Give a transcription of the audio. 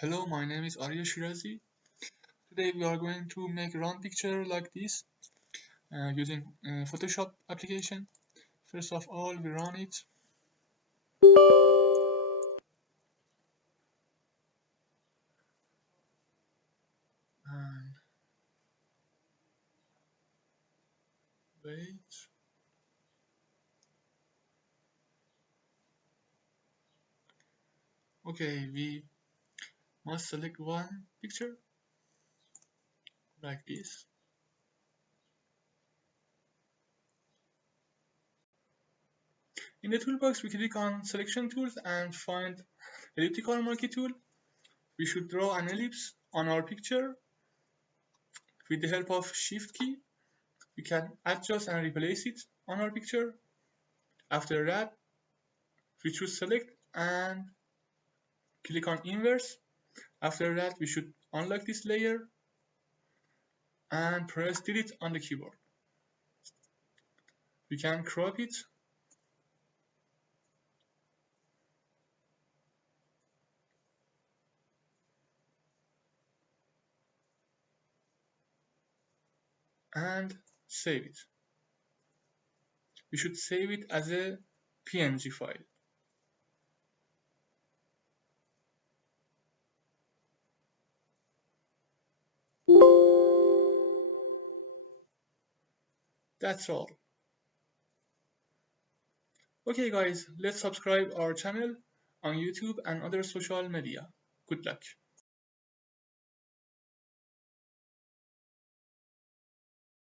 Hello, my name is Aria Shirazi. Today we are going to make a round picture like this using Photoshop application. First of all, we run it and wait. Okay, we must select one picture like this. In the toolbox, we click on selection tools and find elliptical marquee tool. We should draw an ellipse on our picture. With the help of shift key, we can adjust and replace it on our picture. After that, we choose select and click on inverse. After that, we should unlock this layer and press delete on the keyboard. We can crop it and save it. We should save it as a PNG file. That's all. Okay guys, let's subscribe our channel on YouTube and other social media. Good luck.